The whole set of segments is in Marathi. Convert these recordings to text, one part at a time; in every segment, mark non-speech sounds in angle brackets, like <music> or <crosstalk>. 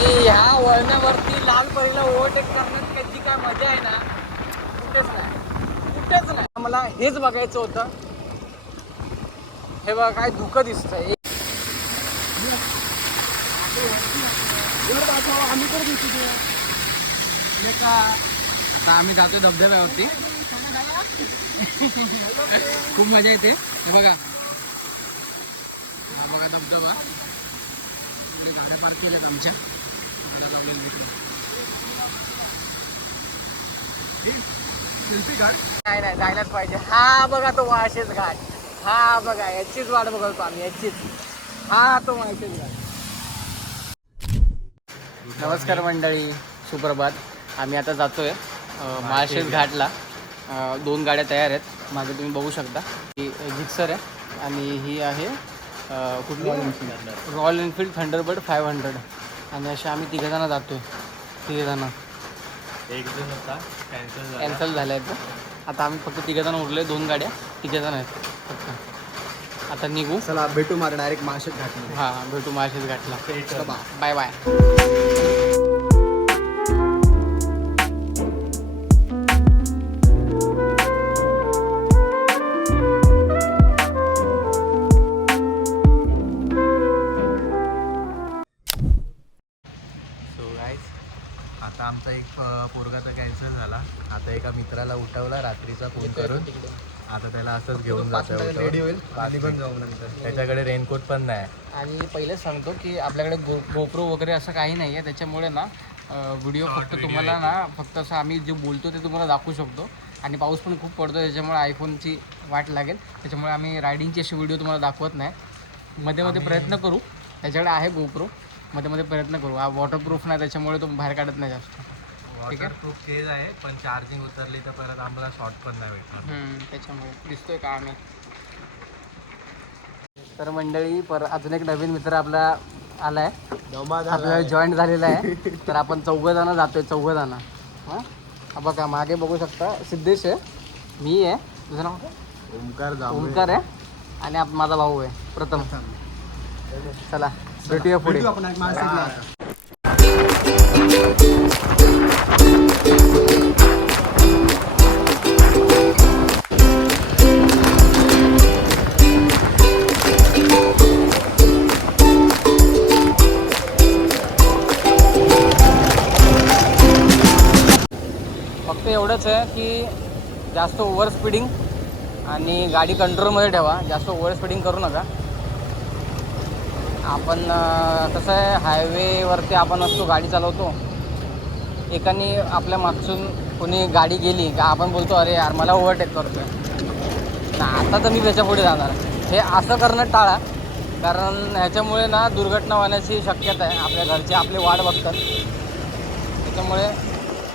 आणि ह्या वळणावरती लाल परीला ओव्हरटेक करण्यात त्याची काय मजा आहे ना कुठेच नाही. कुठेच नाही. मला हेच बघायचं होतं. हे बघा काय धुकं दिसतंय. आम्ही तर का? आता आम्ही जातो धबधब्यावरती. खूप मजा येते. हे बघा. हा बघा धबधबा. इकडे गाड्या पार्क केल्यात आमच्या. इकडे. लावलेलं दिसलं. नाही नाही जायलाच पाहिजे. हा बघा तो वाळशेच घाट. हा बघा याचीच वाट बघतो आम्ही याचीच. हा तो वाळशेच घाट. नमस्कार मंडळी सुप्रभात. आम्ही आता जातोय माळशेज घाटला. दोन गाड्या तयार आहेत. मागे तुम्ही बघू शकता. ही जिक्सर आहे आणि ही आहे कुठली? Royal Enfield Thunderbird five hundred. आणि असे आम्ही तिघंजणं जातोय. तिघंजणं एक जण होता कॅन्सल कॅन्सल झाल्या आहेत आता आम्ही फक्त तिघंजण उरले दोन गाड्या. तिघंजण आहेत. फक्त. आता निघू. चला भेटू मार डायरेक्ट माशेत घाटमध्ये. हां भेटू माळशेज घाटला. बाय बाय मित्राला उठवला रात्रीचा फोन करून. आता त्याला असंच घेऊन जातो रेडी होईल. आणि पण जाऊ नंतर. त्याच्याकडे रेनकोट पण नाही. आणि पहिलेच सांगतो की आपल्याकडे गो गोप्रो वगैरे असं काही नाही आहे. त्याच्यामुळे ना व्हिडिओ फक्त तुम्हाला ना फक्त असं आम्ही जे बोलतो ते तुम्हाला दाखवू शकतो. आणि पाऊस पण खूप पडतो त्याच्यामुळे आयफोनची वाट लागेल. त्याच्यामुळे आम्ही रायडिंगचे असे व्हिडिओ तुम्हाला दाखवत नाही. मध्ये मध्ये प्रयत्न करू. त्याच्याकडे आहे गोप्रो मध्ये मध्ये प्रयत्न करू. हा वॉटरप्रूफ नाही त्याच्यामुळे तो बाहेर काढत नाही जास्त. ठीक आहे. केज आहे पण चार्जिंग उतरली तर परत आम्हाला शॉर्ट पण नाही भेटणार. त्याच्यामुळे दिसतोय का आम्ही? तर मंडळी पर अजून एक नवीन मित्र आपला आलाय. आपल्याला जॉईन झालेला आहे. <laughs> तर आपण चौघ जण जातोय चौघ जण हां? हा बघा मागे बघू शकता सिद्धेश आहे मी आहे. तुझं नाव काय? ओमकार जाऊ ओमकार आहे. आणि आप- माझा भाऊ आहे प्रथम. चला भेटूया पुढे. आपण एक माणसाला. एवढंच आहे की जास्त ओव्हर स्पीडिंग आणि गाडी कंट्रोलमध्ये ठेवा. जास्त ओव्हर स्पीडिंग करू नका. आपण कसं आहे हायवेवरती आपण असतो गाडी चालवतो. एकाने आपल्या मागसून कोणी गाडी गेली का आपण बोलतो अरे यार मला ओव्हरटेक करतोय. ना आता तर मी त्याच्या पुढे जाणार. हे असं करणं टाळा. कारण ह्याच्यामुळे ना दुर्घटना होण्याची शक्यता आहे. आपल्या घरचे आपली वाट बघतात. त्याच्यामुळे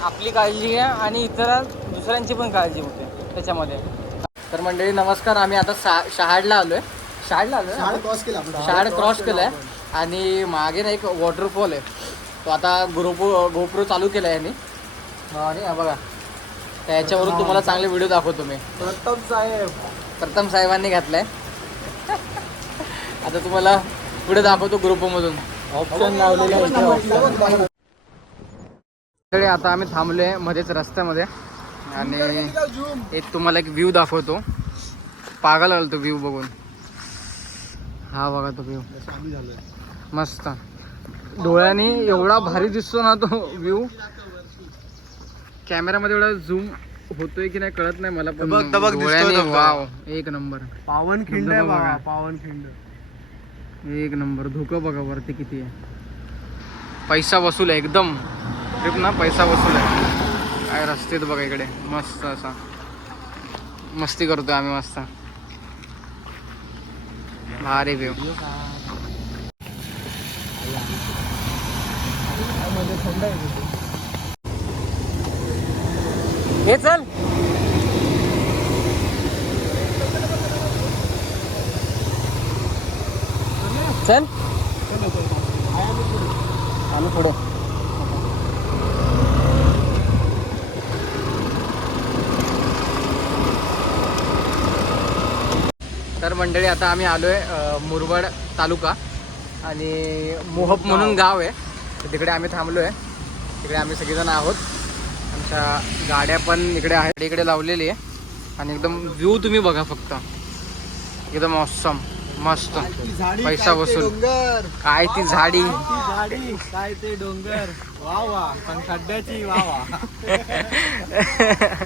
आपली काळजी घ्या आणि इतर दुसऱ्यांची पण काळजी होते त्याच्यामध्ये. तर मंडळी नमस्कार. आम्ही आता सा शहाडला आलोय. शहाडला आलोय झाड क्रॉस केला आपण. शहाड क्रॉस केलाय. आणि मागे ना एक वॉटरफॉल आहे. तो आता गोप्रो गोप्रो चालू केला आहे यांनी. आणि हा बघा. त्याच्यावरून तुम्हाला चांगले व्हिडिओ दाखवतो मी. प्रताप साहेब. प्रथम साहेबांनी घातलाय. आता तुम्हाला पुढे दाखवतो ग्रुपमधून ऑप्शन लावलेला इकडे आता आम्ही थांबलोय मध्येच रस्त्यामध्ये. आणि एक तुम्हाला एक व्ह्यू दाखवतो. पागल आलो तो व्ह्यू बघून. हा बघा तो व्ह्यू मस्त. डोळ्याने एवढा भारी दिसतो ना तो व्ह्यू कॅमेरामध्ये एवढा झूम होतोय की नाही कळत नाही मला पण दिसतोय डोळ्याने तो. वाव एक नंबर. पावनखिंड आहे आहे बघा, बाबा पावनखिंड एक नंबर. धोकं बघा वरती किती आहे. पैसा वसूल आहे एकदम. ट्रिप ना पैसा वसूल आहे. काय रस्ते तर बघा इकडे. मस्त असा. मस्ती करतोय आम्ही मस्त. भारी व्ह्यू हे चल. चल. आम्ही पुढे. तर मंडळी आता आम्ही आलोय अ, मुरबाड तालुका आणि मोहप म्हणून गाव आहे. तर तिकडे आम्ही थांबलो आहे तिकडे आम्ही सगळेजण आहोत. आमच्या गाड्या पण इकडे आहेत. इकडे लावलेली आहे. आणि एकदम व्ह्यू तुम्ही बघा फक्त. एकदम ऑसम मस्त. पैसा वसूल. काय ती झाडी. काय ते डोंगर. वा वा. पण खड्ड्याची वा वा. <laughs>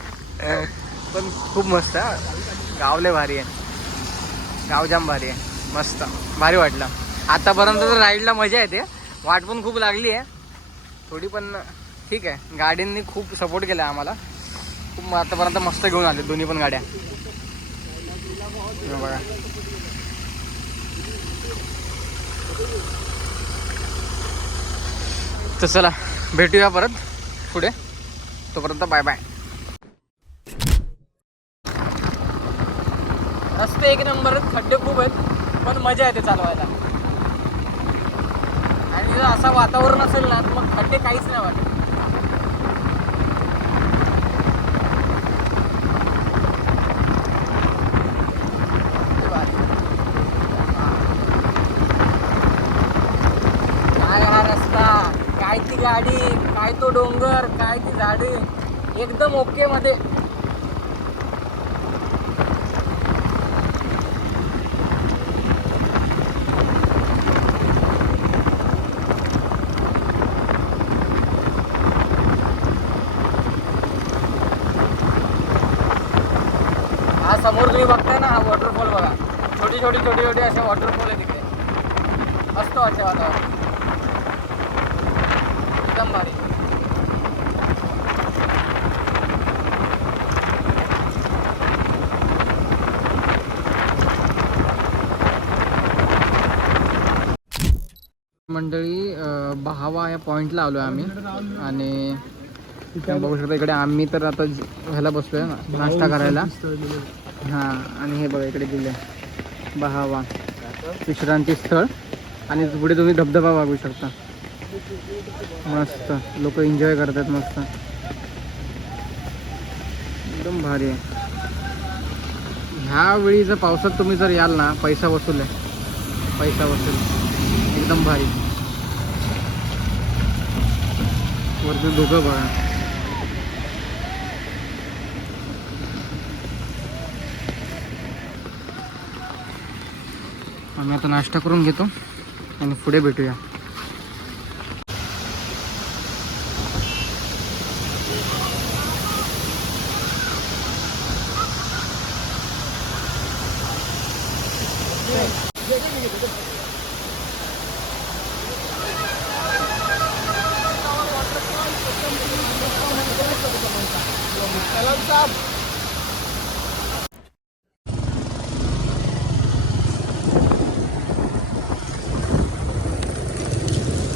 पण खूप मस्त. गावले भारी आहे. गाव जाम भारी आहे. मस्त. भारी वाटलं. आतापर्यंत तर राईडला मजा येते. वाट पण खूप लागली आहे. थोडी पण ठीक आहे. गाडींनी खूप सपोर्ट केला आम्हाला. खूप आतापर्यंत मस्त घेऊन आले. दोन्ही पण गाड्या. बघा. तर चला भेटूया परत पुढे. तोपर्यंत बाय बाय. रस्ते एक नंबर आहेत, खड्डे खूप आहेत पण मजा येते चालवायला. आणि जर असं वातावरण असेल ना तर मग खड्डे काहीच नाही वाटत. काय हा रस्ता? काय ती गाडी? काय तो डोंगर? काय ती झाडे? एकदम ओके मध्ये हा समोर तुम्ही बघताय ना हा वॉटरफॉल बघा. छोटी छोटी छोटी छोटी असे वॉटरफॉल आहे तिकडे मस्त वाटते वातावरण. एकदम भारी. मंडळी बहावा या पॉईंटला आलो आम्ही. आणि बघू शकता इकडे आम्ही तर आता ह्याला बसलोय ना नाश्ता करायला. हां आणि हे बघा इकडे दिले बहावा. विश्रांती स्थळ. आणि पुढे तुम्ही धबधबा बघू शकता. मस्त. लोक एन्जॉय करतात मस्त. एकदम भारी आहे. ह्या वेळी जर पावसात तुम्ही जर याल ना पैसा वसूल आहे. पैसा वसूल. एकदम भारी. वरती धुकं बघा. आम्ही आता नाश्ता करून घेतो आणि पुढे भेटूया.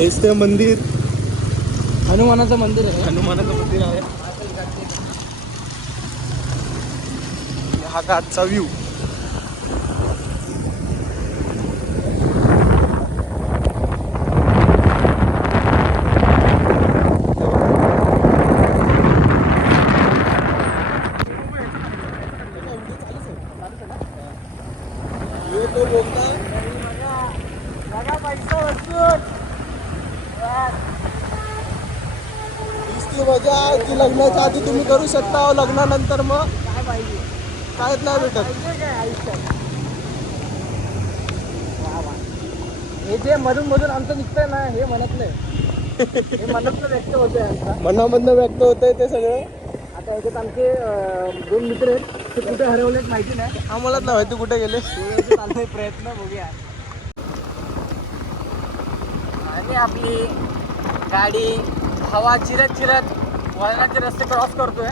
हेच ते मंदिर. हनुमानाचं मंदिर आहे. हनुमानाचं मंदिर आहे. हा घाटचा व्ह्यू इतकी मजा की लग्नाच्या आधी तुम्ही करू शकता लग्नानंतर मग. कायच नाही भेटत. हे जे मधून मधून आमचं निघतंय ना हे म्हणतलंय हे म्हणतलं व्यक्त होतंय आमचा. मनामधनं व्यक्त होत आहे ते सगळं. आता याच्यात आमचे दोन मित्र आहेत. ते कुठे हरवलेत माहिती नाही. आम्हालाच नाही माहिती कुठे गेले. प्रयत्न बघूया. आणि आपली गाडी हवा चिरत चिरत वळणाचे रस्ते क्रॉस करतोय.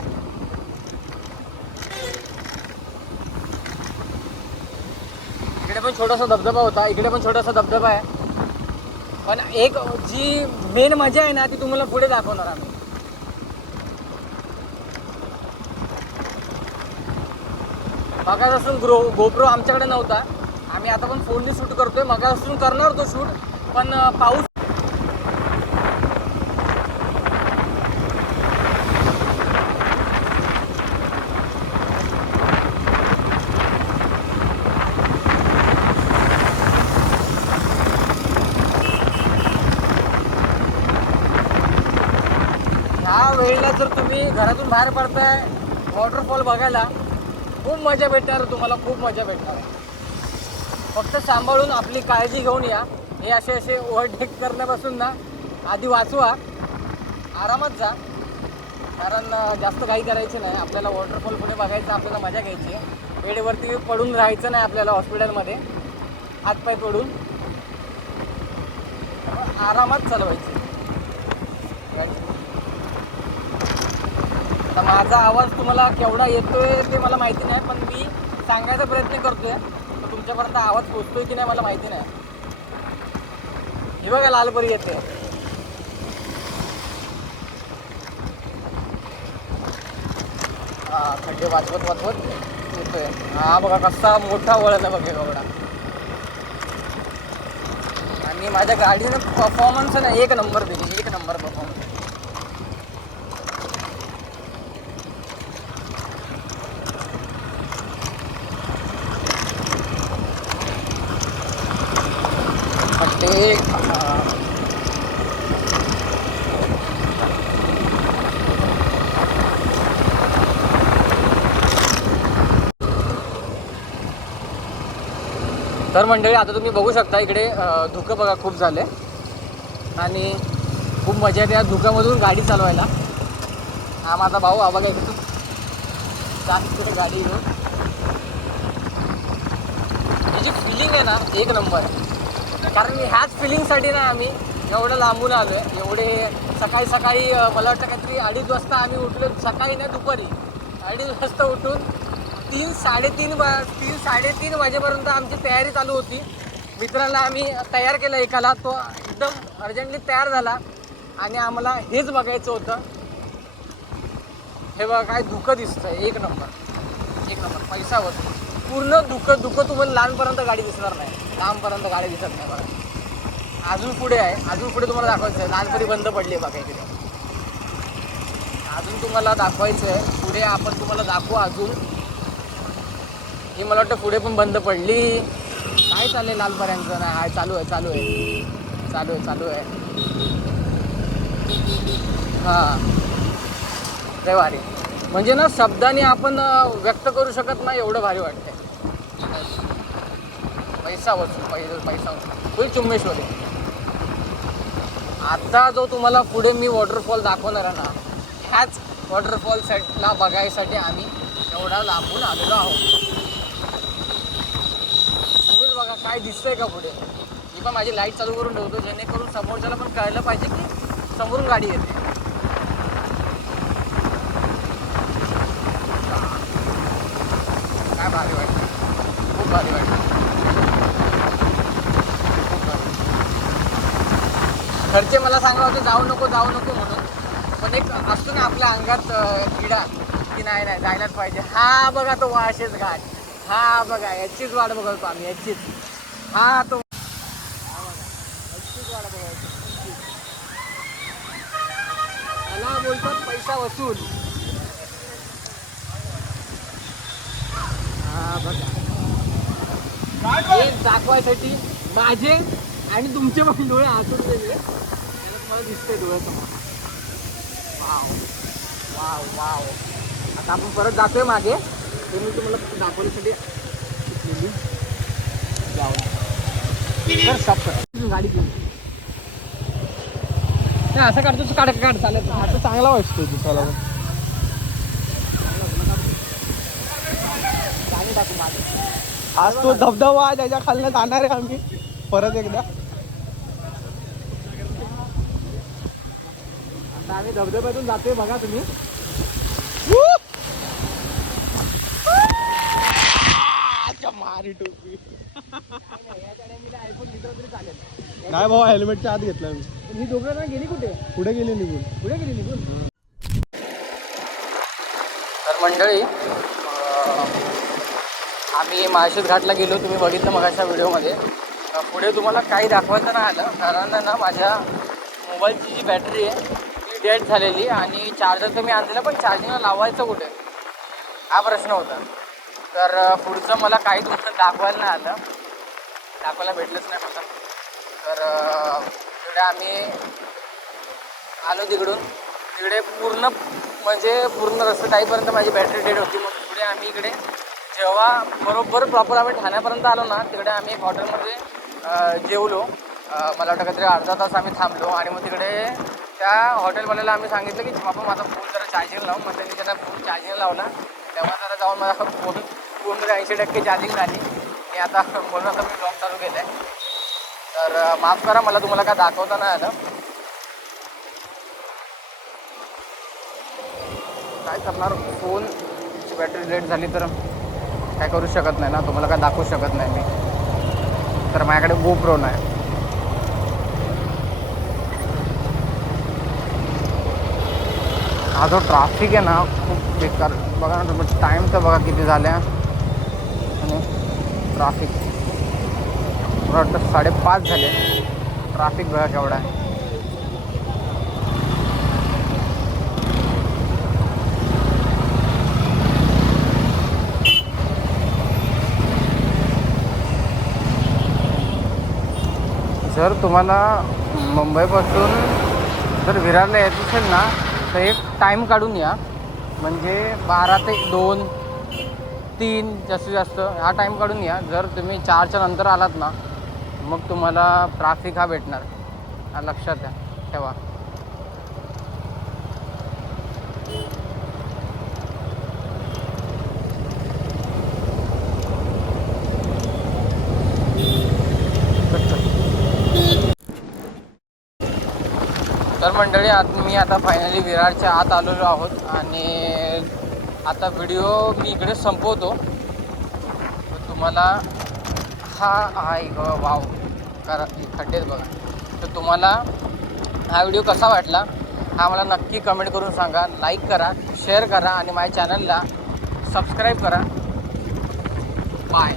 इकडे पण छोटासा धबधबा होता इकडे पण छोटासा धबधबा आहे. पण एक जी मेन मजा आहे ना ती तुम्हाला पुढे दाखवणार आम्ही. मगापासून ग्रो गोप्रो आमच्याकडे नव्हता. आम्ही आता पण फोनने शूट करतोय. मगापासून करणार तो शूट पण पाऊस वेळेला जर तुम्ही घरातून बाहेर पडताय वॉटरफॉल बघायला खूप मजा भेटणार तुम्हाला खूप मजा भेटणार फक्त सांभाळून आपली काळजी घेऊन या. हे असे असे ओव्हरटेक करण्यापासून ना आधी वाचवा आरामात जा. कारण जास्त काही करायचे नाही. आपल्याला वॉटरफॉल पुढे बघायचं आपल्याला मजा घ्यायची आहे. वेळेवरती पडून राहायचं नाही आपल्याला हॉस्पिटलमध्ये हातपाय पडून आरामात चालवायचे. आता माझा आवाज तुम्हाला केवढा येतोय ते मला माहिती नाही पण मी सांगायचा प्रयत्न करतोय. तर तुमच्यापर्यंत आवाज पोचतोय की नाही मला माहिती नाही. हे बघा लालपरी येते. हा खड्डे वाचवत वाचवत येतोय. हा बघा कसा मोठा वळण आहे बघा एवढा आणि माझ्या गाडीनं परफॉर्मन्स ना एक नंबर दिली एक नंबर परफॉर्मन्स खड्डे अं, तर मंडळी आता तुम्ही बघू शकता इकडे धुकं बघा खूप झाले. आणि खूप मजा येते या धुक्यामधून गाडी चालवायला. हा माझा भाऊ हा बघा इकडून जास्त गाडी घेऊन. ही जी फिलिंग आहे ना एक नंबर. कारण ह्याच फिलिंगसाठी ना आम्ही एवढं लांबून आलो आहे एवढे सकाळी सकाळी मला वाटतं काहीतरी अडीच वाजता आम्ही उठलो सकाळी नाही दुपारी. अडीच वाजता उठून तीन साडेतीन वा तीन साडेतीन वाजेपर्यंत आमची तयारी चालू होती. मित्राला आम्ही तयार केलं एकाला. तो एकदम अर्जंटली तयार झाला. आणि आम्हाला हेच बघायचं होतं. हे बघा काय धुकं दिसतं एक नंबर. एक नंबर. पैसा वसूल पूर्ण धुकं धुकं तुम्हाला लहानपर्यंत गाडी दिसणार नाही. लांबपर्यंत गाडी दिसत नाही बघा. अजून पुढे आहे. अजून पुढे तुम्हाला दाखवायचं आहे लहानपणी बंद पडली आहे बघा इकडे. अजून तुम्हाला दाखवायचं आहे पुढे आपण तुम्हाला दाखवू अजून. ही मला वाटतं पुढे पण बंद पडली. काय चाललंय लालपऱ्यांचं? नाही हाय चालू आहे चालू आहे. चालू आहे चालू आहे. हां. लय भारी. म्हणजे ना शब्दाने आपण व्यक्त करू शकत नाही एवढं भारी वाटतंय. पैसा वसूल पैसा पैसा फुल चुम्मेश्वरी. आता जो तुम्हाला पुढे मी वॉटरफॉल दाखवणार आहे ना ह्याच वॉटरफॉल सेटला बघायसाठी आम्ही एवढा लांबून आलेलो आहोत. तुम्हीच काय दिसतंय का पुढे? मी पण माझी लाइट चालू करून ठेवतो जेणेकरून समोरच्याला पण कळलं पाहिजे की समोरून गाडी येते. काय भारी वाटतं. खूप भारी वाटतं. घरचे मला सांगा होते जाऊ नको जाऊ नको म्हणून. पण एक असतो ना आपल्या अंगात किडा की नाही नाही जायलाच पाहिजे. हा बघा तो वाशेच घाट. हा बघा याचीच वाट बघतो आम्ही याचीच. हा तो बघा, याचीच वाट बघायची. याला बोलतात पैसा वसूल. हा बघा. दाखवायसाठी माझे आणि तुमचे पण डोळे आतून गेले. त्याला तुम्हाला दिसतंय डोळ्यासमोर वाव वाव वाव. आता आपण परत जातोय मागे. ते मी तुम्हाला दाखवण्यासाठी घेतलेली जाऊ कर स्टॉप कर. गाडी घेऊन नाही असं काढतो काढ काढ चालेल. आता चांगला वाटतो दिसायला. आज तो धबधबा त्याच्या खालनं जाणार आहे आम्ही. परत एकदा. आता आम्ही धबधब्यातून जातोय बघा तुम्ही. मारी टोपी. नाही भाऊ हेल्मेटच्या आत घेतला मी. ही दोघं ना गेली कुठे? पुढे गेली निघून. पुढे गेली निघून? तर मंडळी आम्ही माळशेज घाटला गेलो तुम्ही बघितलं मगाच्या व्हिडिओमध्ये. अं, पुढे तुम्हाला काही दाखवायचं नाही आलं कारण ना माझ्या मोबाईलची जी बॅटरी आहे ती डेड झालेली आणि चार्जर तर मी आणलेलं पण चार्जिंगला लावायचं कुठे? हा प्रश्न होता. तर पुढचं मला काही तुम्हाला दाखवायला नाही आलं. दाखवायला भेटलंच नाही मला. तर तिकडे आम्ही आलो तिकडून. तिकडे पूर्ण म्हणजे पूर्ण रस्ते काहीपर्यंत माझी बॅटरी डेड होती. मग पुढे आम्ही इकडे जेव्हा बरोबर प्रॉपर आम्ही ठाण्यापर्यंत आलो ना तिकडे आम्ही एक हॉटेलमध्ये जेवलो. मला वाटतं काहीतरी अर्धा तास आम्ही थांबलो आणि मग तिकडे त्या हॉटेलवाल्याला आम्ही सांगितलं की बाबा माझा फोन जरा चार्जिंग लावून मग त्यांनी त्याचा फोन चार्जिंग लावला. तेव्हा जरा जाऊन माझा फोन पूर्ण ऐंशी टक्के चार्जिंग झाली. मी आता म्हणून आता मी ब्लॉग चालू केला आहे तर माफ करा मला तुम्हाला काय दाखवता नाही आलं. काय करणार? फोनची बॅटरी लेट झाली तर काय करू शकत नाही ना? तुम्हाला काय दाखवू शकत नाही मी. तर माझ्याकडे गोप्रो नाही. हा जो ट्राफिक आहे ना खूप बेकार. बघा ना तुम्ही टाईम तर बघा किती झाल्या. आणि ट्राफिक मला वाटतं साडेपाच झाले. ट्राफिक बघा केवढा आहे. जर तुम्हाला मुंबईपासून जर विरारला यायचं असेल ना तर एक टाईम काढून या. म्हणजे बारा ते दोन तीन जास्तीत जास्त हा टाईम काढून या जर तुम्ही चारच्या नंतर आलात ना मग तुम्हाला ट्राफिक हा भेटणार. हा लक्षात द्या. ठेवा. तर मंडळी आत मी आता फायनली विरारच्या आत आलेलो आहोत आणि आता व्हिडिओ मी इकडे संपवतो. तर तुम्हाला हा आहे वाव. करा खड्डेच बघा. तर तुम्हाला हा व्हिडिओ कसा वाटला? हा मला नक्की कमेंट करून सांगा. लाईक करा शेअर करा आणि माझ्या चॅनलला सबस्क्राईब करा. बाय